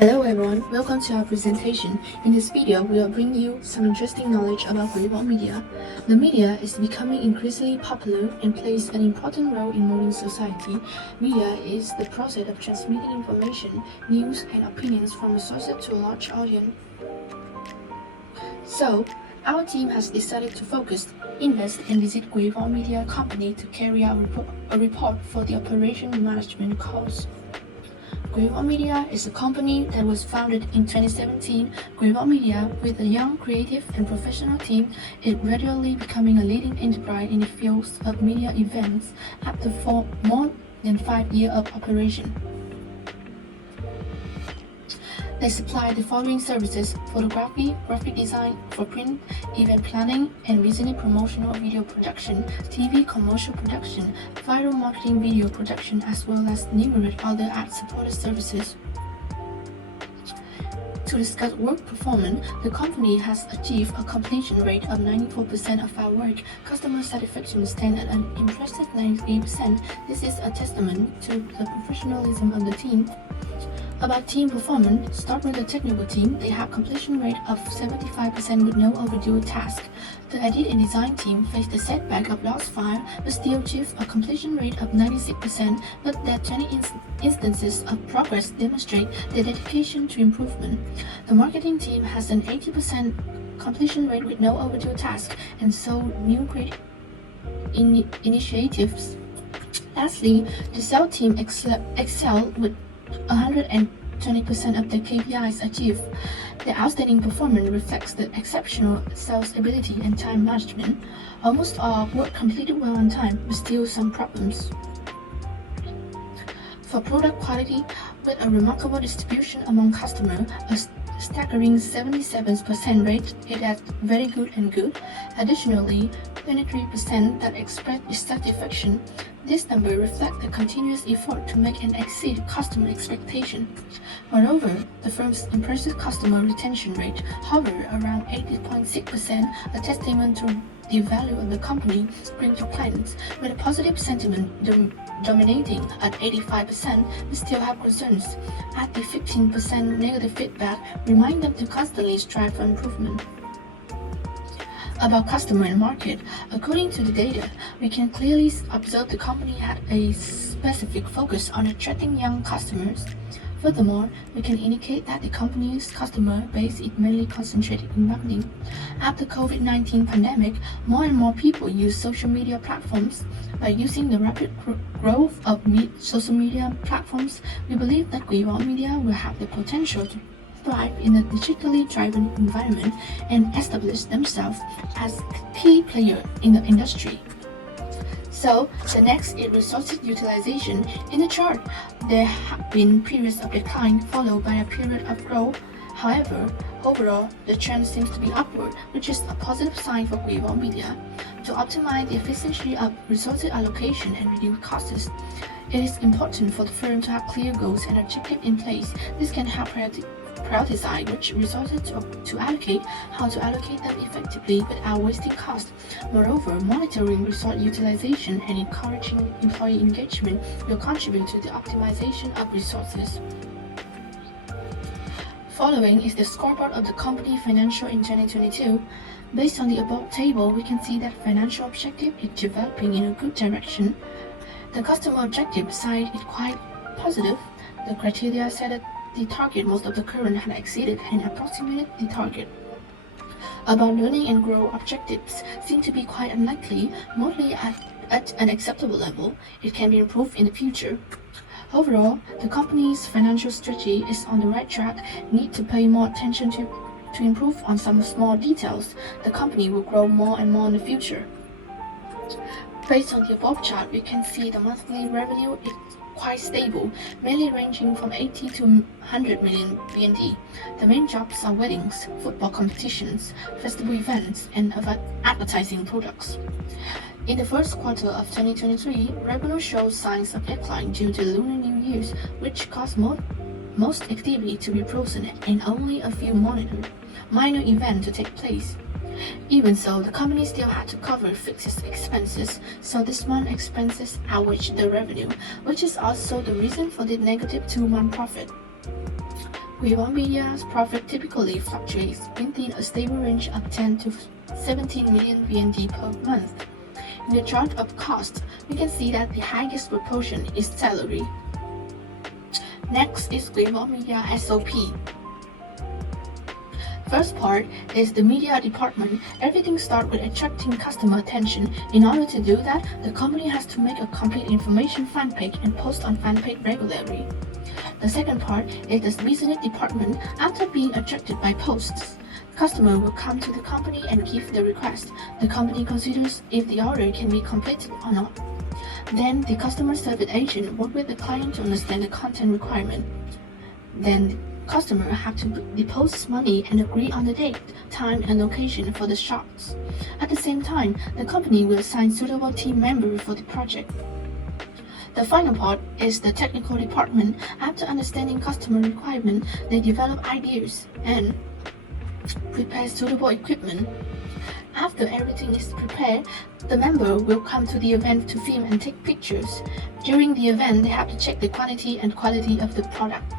Hello everyone, welcome to our presentation. In this video, we will bring you some interesting knowledge about global media. The media is becoming increasingly popular and plays an important role in modern society. Media is the process of transmitting information, news, and opinions from a source to a large audience. So, our team has decided to focus, invest, and visit global media company to carry out a report for the operation management course. Global Media is a company that was founded in 2017. Global Media, with a young, creative, and professional team, is gradually becoming a leading enterprise in the fields of media events after more than 5 years of operation. They supply the following services: photography, graphic design for print, event planning, and business promotional video production, TV commercial production, viral marketing video production, as well as numerous other ad-supported services. To discuss work performance, the company has achieved a completion rate of 94% of our work. Customer satisfaction stands at an impressive 98%. This is a testament to the professionalism of the team. About team performance, start with the technical team. They have completion rate of 75% with no overdue task. The edit and design team faced the setback of lost file but still achieved a completion rate of 96%, but their 20 instances of progress demonstrate their dedication to improvement. The marketing team has an 80% completion rate with no overdue task and so new great initiatives. Lastly, the sales team excel with 120% of their KPIs achieved. The outstanding performance reflects the exceptional sales ability and time management. Almost all work completed well on time, but still some problems. For product quality, with a remarkable distribution among customers, a staggering 77% rate, it has very good and good. Additionally, 23% that express dissatisfaction. This number reflects the continuous effort to make and exceed customer expectation. Moreover, the firm's impressive customer retention rate hovers around 80.6%, a testament to the value of the company brings to clients. With a positive sentiment dominating at 85%, we still have concerns. At the 15% negative feedback, remind them to constantly strive for improvement. About customer and market, according to the data, we can clearly observe the company had a specific focus on attracting young customers. Furthermore, we can indicate that the company's customer base is mainly concentrated in marketing. After COVID-19 pandemic, more and more people use social media platforms. By using the rapid growth of social media platforms, we believe that global media will have the potential to thrive in a digitally driven environment and establish themselves as a key player in the industry. So, the next is resource utilization. In the chart, there have been periods of decline followed by a period of growth. However, overall, the trend seems to be upward, which is a positive sign for global media. To optimize the efficiency of resource allocation and reduce costs, it is important for the firm to have clear goals and objectives in place. This can help prioritize which resources to allocate, how to allocate them effectively without wasting costs. Moreover, monitoring resource utilization and encouraging employee engagement will contribute to the optimization of resources. Following is the scoreboard of the company financial in 2022. Based on the above table, we can see that financial objective is developing in a good direction. The customer objective side is quite positive. The criteria said that the target most of the current had exceeded and approximated the target. About learning and growth objectives seem to be quite unlikely, mostly at an acceptable level. It can be improved in the future. Overall, the company's financial strategy is on the right track. Need to pay more attention to improve on some small details. The company will grow more and more in the future. Based on the above chart, we can see the monthly revenue is quite stable, mainly ranging from 80 to 100 million BND. The main jobs are weddings, football competitions, festival events, and advertising products. In the first quarter of 2023, revenue shows signs of decline due to Lunar New Year, which caused most activity to be frozen and only a few minor events to take place. Even so, the company still had to cover fixed expenses, so this month's expenses outweighed the revenue, which is also the reason for the negative 2-month profit. Guival Media's profit typically fluctuates within a stable range of 10 to 17 million VND per month. In the chart of cost, we can see that the highest proportion is salary. Next is Guival Media SOP. First part is the media department. Everything starts with attracting customer attention. In order to do that, the company has to make a complete information fan page and post on fan page regularly. The second part is the business department. After being attracted by posts, customer will come to the company and give the request. The company considers if the order can be completed or not. Then the customer service agent work with the client to understand the content requirement. Then customer have to deposit money and agree on the date, time, and location for the shots. At the same time, the company will assign suitable team members for the project. The final part is the technical department. After understanding customer requirement, they develop ideas and prepare suitable equipment. After everything is prepared, the member will come to the event to film and take pictures. During the event, they have to check the quantity and quality of the product.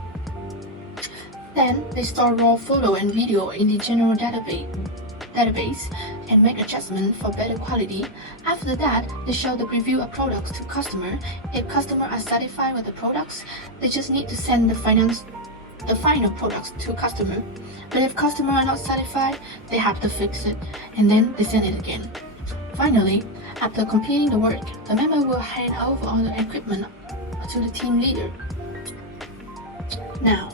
Then they store raw photo and video in the general database and make adjustments for better quality. After that, they show the preview of products to customer. If customer are satisfied with the products, they just need to send the final products to customer. But if customer are not satisfied, they have to fix it and then they send it again. Finally, after completing the work, the member will hand over all the equipment to the team leader. Now,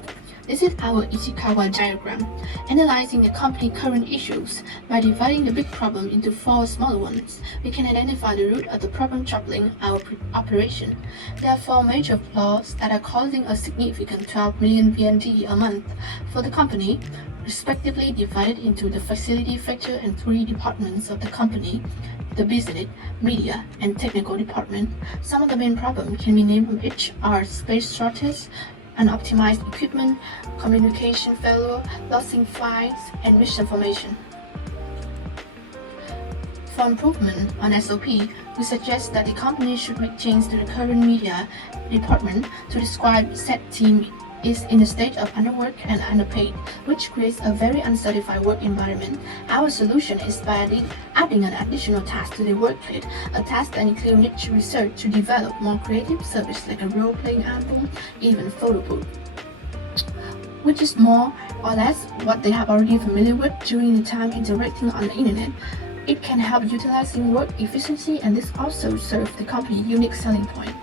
this is our Ichikawa diagram, analyzing the company current issues. By dividing the big problem into 4 smaller ones, we can identify the root of the problem troubling our operation. There are 4 major flaws that are causing a significant 12 million VND a month for the company, respectively divided into the facility factor and 3 departments of the company: the business, media, and technical department. Some of the main problems can be named from each are space shortage, unoptimized equipment, communication failure, losing files, and misinformation. For improvement on SOP, we suggest that the company should make changes to the current media department to describe said team is in a state of underwork and underpaid, which creates a very unsatisfied work environment. Our solution is by adding an additional task to the workplate, a task that includes niche research to develop more creative service like a role-playing album, even photo booth, which is more or less what they have already familiar with during the time interacting on the internet. It can help utilizing work efficiency, and this also serves the company unique selling point.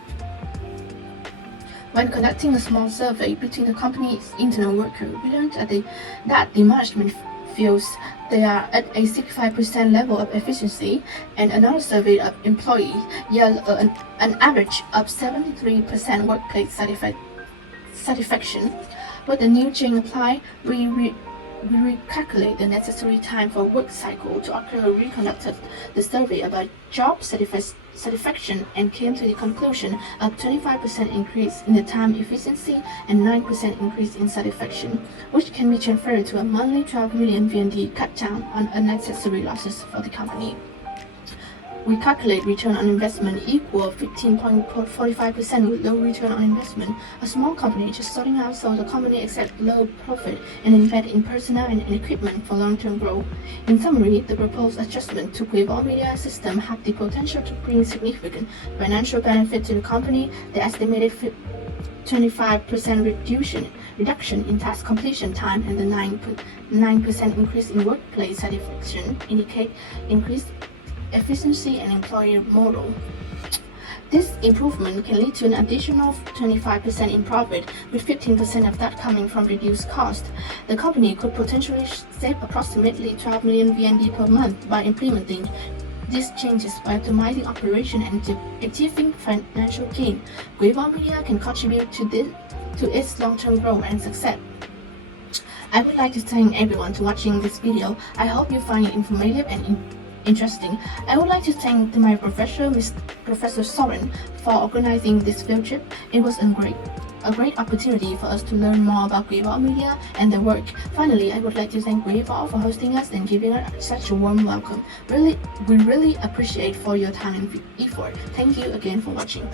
When conducting a small survey between the company's internal workers, we learned that the management feels they are at a 65% level of efficiency, and another survey of employees yield an average of 73% workplace satisfaction. With the new change applied, we recalculate the necessary time for work cycle to occur. Reconducted the survey about job satisfaction and came to the conclusion of 25% increase in the time efficiency and 9% increase in satisfaction, which can be transferred to a monthly 12 million VND cut down on unnecessary losses for the company. We calculate return on investment equal 15.45% with low return on investment. A small company just starting out, so the company accepts low profit and invest in personnel and equipment for long-term growth. In summary, the proposed adjustment to Guival Media system have the potential to bring significant financial benefit to the company. The estimated 25% reduction in task completion time and the 9% increase in workplace satisfaction indicate increased efficiency and employer model. This improvement can lead to an additional 25% in profit, with 15% of that coming from reduced cost. The company could potentially save approximately 12 million VND per month by implementing these changes. By optimizing operation and achieving financial gain, Guival Media can contribute to its long-term growth and success. I would like to thank everyone for watching this video. I hope you find it informative and interesting. I would like to thank my professor, Professor Soren, for organizing this field trip. It was a great opportunity for us to learn more about Guival Media and their work. Finally, I would like to thank Guival for hosting us and giving us such a warm welcome. We really appreciate for your time and effort. Thank you again for watching.